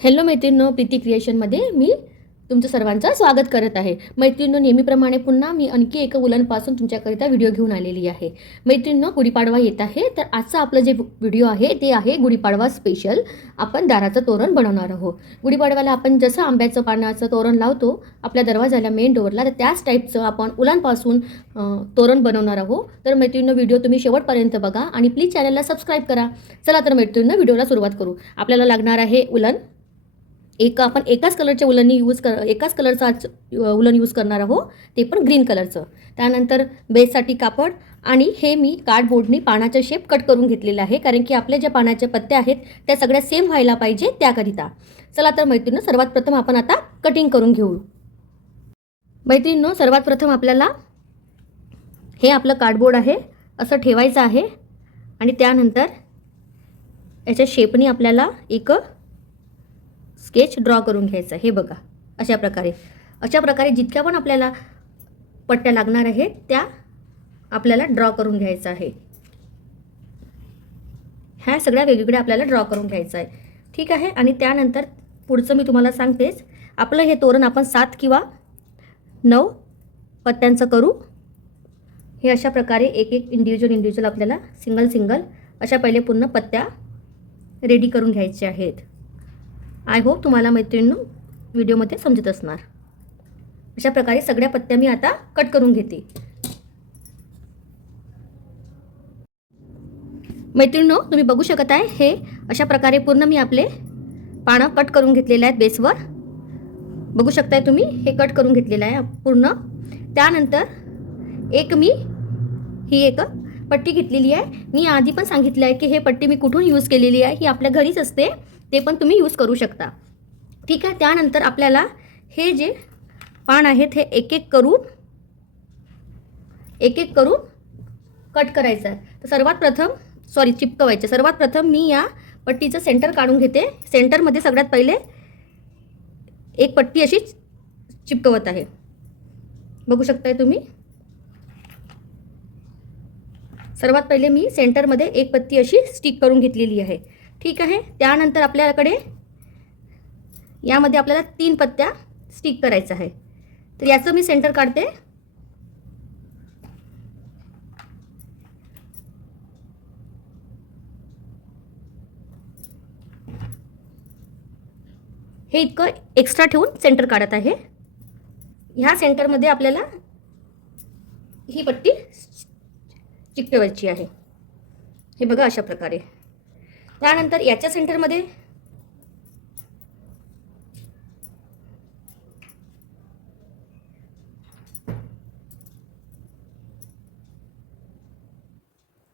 Hello मैत्रिणींनो, प्रीती क्रिएशनमध्ये मी तुमचं सर्वांचं स्वागत करत आहे. मैत्रिणींनो, नेहमीप्रमाणे पुन्हा मी आणखी एका उलनपासून तुमच्याकरिता व्हिडिओ घेऊन आलेली आहे. मैत्रिणींनो, गुढीपाडवा येत आहे, तर आजचा आपलं जे व्हिडिओ आहे ते आहे गुढीपाडवा स्पेशल. आपण दाराचं तोरण बनवणार आहोत. गुढीपाडव्याला आपण जसं आंब्याचं पानाचं तोरण लावतो आपल्या दरवाजाला मेन डोअरला, तर त्याच टाईपचं आपण उलांपासून तोरण बनवणार आहोत. तर मैत्रिणींनो, व्हिडिओ तुम्ही शेवटपर्यंत बघा आणि प्लीज चॅनलला सबस्क्राईब करा. चला तर मैत्रिणींनो, व्हिडिओला सुरुवात करू. आपल्याला लागणार आहे उलन. आपण एकाच कलरच्या उलननी एकाच कलरचा उलन यूज करणार आहोत, ते पण ग्रीन कलरचं. त्यानंतर बेससाठी कापड आणि हे मी कार्डबोर्डनी पानाचा शेप कट करून घेतलेला आहे, कारण की आपल्या ज्या पानाच्या पत्त्या आहेत त्या सगळ्या सेम व्हायला पाहिजे त्याकरिता. चला तर मैत्रिणींनो, सर्वात प्रथम आपण आता कटिंग करून घेऊ. मैत्रिणींनो, सर्वात प्रथम आपल्याला हे आपलं कार्डबोर्ड आहे असं ठेवायचं आहे आणि त्यानंतर याच्या शेपनी आपल्याला एक स्केच ड्रॉ करून घ्यायचा. हे बघा, अशा प्रकारे जितक्या पण आपल्याला पट्ट्या लागणार आहेत त्या आपल्याला ड्रॉ करून घ्यायचं आहे. ह्या सगळ्या वेगवेगळ्या आपल्याला ड्रॉ करून घ्यायचं आहे, ठीक आहे. आणि त्यानंतर पुढचं मी तुम्हाला सांगतेच. आपलं हे तोरण आपण 7 किंवा 9 पत्त्यांचं करू. हे अशा प्रकारे एक इंडिव्हिज्युअल आपल्याला सिंगल अशा पहिले पूर्ण पत्त्या रेडी करून घ्यायच्या आहेत. आय होप तुम्हाला मैत्रिणींनो व्हिडिओमध्ये समजत असणार. अशा प्रकारे सगळ्या पत्त्या मी आता कट करून घेते. मैत्रिणींनो, तुम्ही बघू शकत आहे हे अशा प्रकारे पूर्ण मी आपले पानं कट करून घेतलेले आहेत. बेसवर बघू शकताय तुम्ही, हे कट करून घेतलेलं आहे पूर्ण. त्यानंतर मी एक पट्टी घेतलेली आहे. मी आधी पण सांगितलं आहे की हे पट्टी मी कुठून यूज केलेली आहे, ही आपल्या घरीच असते, ते पण तुम्ही यूज करू शकता, ठीक आहे. त्यानंतर आपल्याला हे जे पान आहेत हे एक एक करून कट करायचं आहे. तर सर्वात प्रथम मी या पट्टीचं सेंटर काढून घेते. सेंटरमध्ये सगळ्यात पहिले एक पट्टी अशी चिपकवत आहे. बघू शकताय तुम्ही, सर्वात पहिले मी सेंटरमध्ये एक पट्टी अशी स्टिक करून घेतलेली आहे, ठीक आहे. त्यानंतर आपल्याकडे यामध्ये आपल्याला 3 पत्त्या स्टिक करायचं आहे. तर याचं मी सेंटर काढते. हे इतकं एक्स्ट्रा ठेवून सेंटर काढत आहे. ह्या सेंटरमध्ये आपल्याला ही पट्टी चिकटवायची आहे. हे बघा, अशा प्रकारे. त्यानंतर याच्या सेंटरमध्ये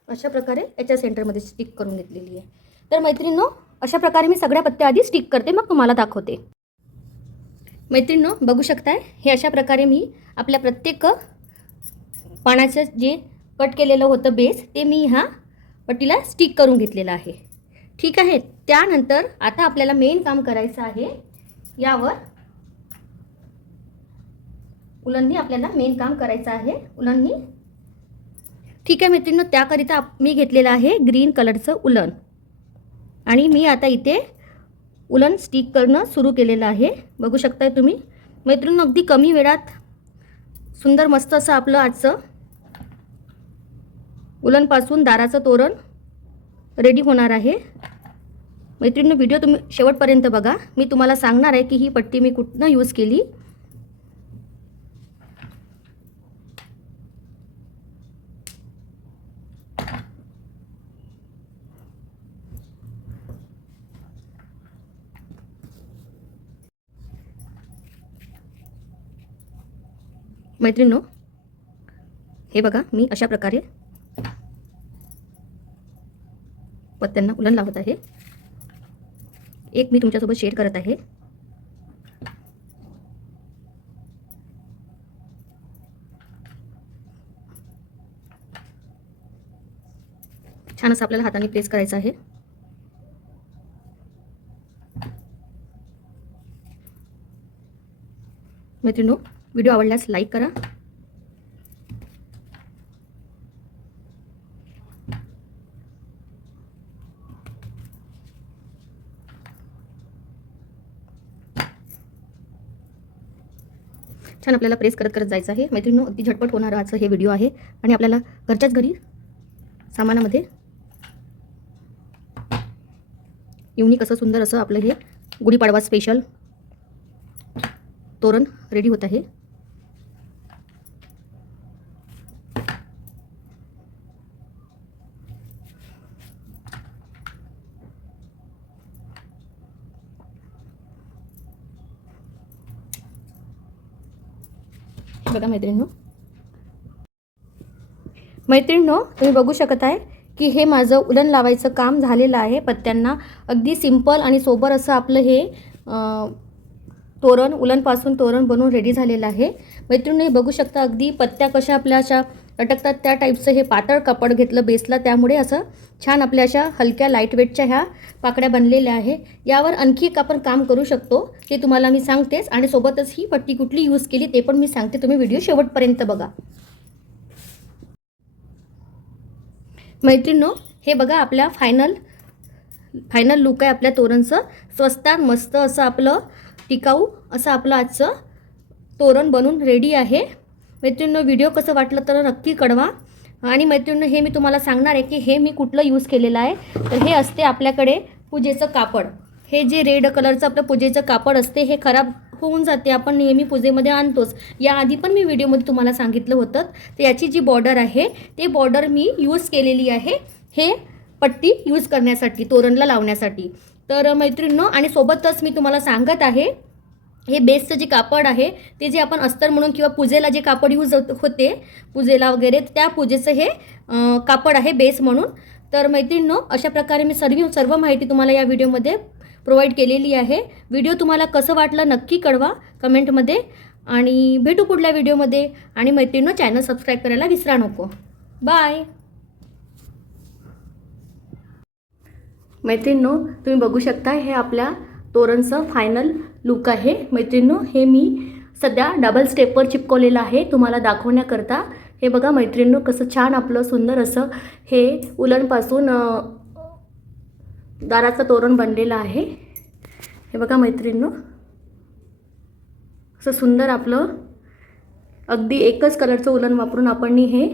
अशा प्रकारे याच्या सेंटरमध्ये स्टिक करून घेतलेली आहे. तर मैत्रिणींनो, अशा प्रकारे मी सगळ्या पत्त्या आधी स्टिक करते, मग तुम्हाला दाखवते. मैत्रिणींनो, बघू शकताय हे अशा प्रकारे मी आपल्या प्रत्येक पानाचं जे कट केलेलं होतं बेस, ते मी ह्या पट्टीला स्टिक करून घेतलेलं आहे, ठीक आहे. त्यानंतर आता आपल्याला मेन काम करायचं आहे. यावर उलननी आपल्याला मेन काम करायचं आहे, उलननी, ठीक आहे मैत्रिणींनो. त्याकरिता मी घेतलेलं आहे ग्रीन कलरचं उलन आणि मी आता इथे उलन स्टिक करणं सुरू केलेलं आहे. बघू शकताय तुम्ही मैत्रिणींनो, अगदी कमी वेळात सुंदर मस्त असं आपलं आजचं उलनपासून दाराचं तोरण रेडी होणार आहे. मैत्रिणींनो, व्हिडिओ तुम्ही शेवटपर्यंत बघा. मी तुम्हाला सांगणार आहे की ही पट्टी मी कुठनं यूज केली. मैत्रिणींनो, हे बघा, मी अशा प्रकारे पत्त्यांना उलन लावत आहे. एक मी तुमच्यासोबत शेअर करत आहे. छान असं आपल्याला हाताने प्रेस करायचं आहे. मैत्रिणींनो, व्हिडिओ आवडल्यास लाईक करा. छान आपल्याला प्रेस करत करत जायचं आहे. मैत्रिणींनो, अगदी झटपट होणारा आजचा हे व्हिडिओ आहे आणि आपल्याला घरच्याच घरी सामानामध्ये युनिक असं सुंदर असं आपलं हे गुढीपाडवा स्पेशल तोरण रेडी होत आहे. बघा मैत्रिणींनो, तुम्ही बघू शकत आहे की हे माझं उलन लावायचं काम झालेलं आहे. पत्त्यांना अगदी सिंपल आणि सोबर असं आपलं हे तोरण उलनपासून तोरण बनवून रेडी झालेलं आहे. मैत्रिणींनो, हे बघू शकता अगदी पत्त्या कशा आपल्या अशा लटकतात त्या टाईपचं हे पातळ कापड घेतलं बेसला, त्यामुळे असं छान आपल्या अशा हलक्या लाईट वेटच्या ह्या पाकड्या बनलेल्या आहे. यावर आणखी एक आपण काम करू शकतो ते तुम्हाला मी सांगतेच, आणि सोबतच ही पट्टी कुठली यूज केली ते पण मी सांगते. तुम्ही व्हिडिओ शेवटपर्यंत बघा. मैत्रिणींनो, हे बघा आपल्या फायनल लुक आहे आपल्या तोरणचं. स्वस्तात मस्त असं आपलं टिकाऊ असं आपलं आजचं तोरण बनून रेडी आहे. मैत्रिणींनो, व्हिडिओ कसं वाटलं तर नक्की कळवा. आणि मैत्रिणींनो, हे मी तुम्हाला सांगणार आहे की हे मी कुठलं यूज केलेलं आहे. तर हे असते आपल्याकडे पूजेचं कापड. हे जे रेड कलरचं आपलं पूजेचं कापड असते हे खराब होऊन जाते, आपण नेहमी पूजेमध्ये आणतोच. याआधी पण मी व्हिडिओमध्ये तुम्हाला सांगितलं होतं. तर याची जी बॉर्डर आहे ते बॉर्डर मी यूज केलेली आहे हे पट्टी यूज करण्यासाठी, तोरणला लावण्यासाठी. तर मैत्रिणींनो, आणि सोबतच मी तुम्हाला सांगत आहे हे बेसचं जे कापड आहे ते जे आपण अस्तर म्हणून किंवा पूजेला जे कापड यूज होते पूजेला वगैरे, त्या पूजेचं हे कापड आहे बेस म्हणून. तर मैत्रिणींनो, अशा प्रकारे मी सर्व माहिती तुम्हाला या व्हिडिओमध्ये प्रोव्हाइड केलेली आहे. व्हिडिओ तुम्हाला कसं वाटलं नक्की कळवा कमेंटमध्ये, आणि भेटू पुढल्या व्हिडिओमध्ये. आणि मैत्रिणींनो, चॅनल सबस्क्राईब करायला विसरा नको. बाय. मैत्रिणींनो, तुम्ही बघू शकता हे आपल्या तोरणचं फायनल लुक आहे. मैत्रिणींनो, हे मी सध्या डबल स्टेपवर चिपकवलेलं आहे तुम्हाला दाखवण्याकरता. हे बघा मैत्रिणींनो, कसं छान आपलं सुंदर असं हे उलनपासून दाराचं तोरण बनलेलं आहे. हे बघा मैत्रिणींनो, असं सुंदर आपलं अगदी एकच कलरचं उलन वापरून आपण हे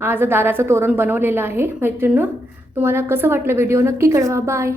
आज दाराचं तोरण बनवलेलं आहे. मैत्रिणींनो, तुम्हाला कसं वाटलं व्हिडिओ नक्की कळवा. बाय.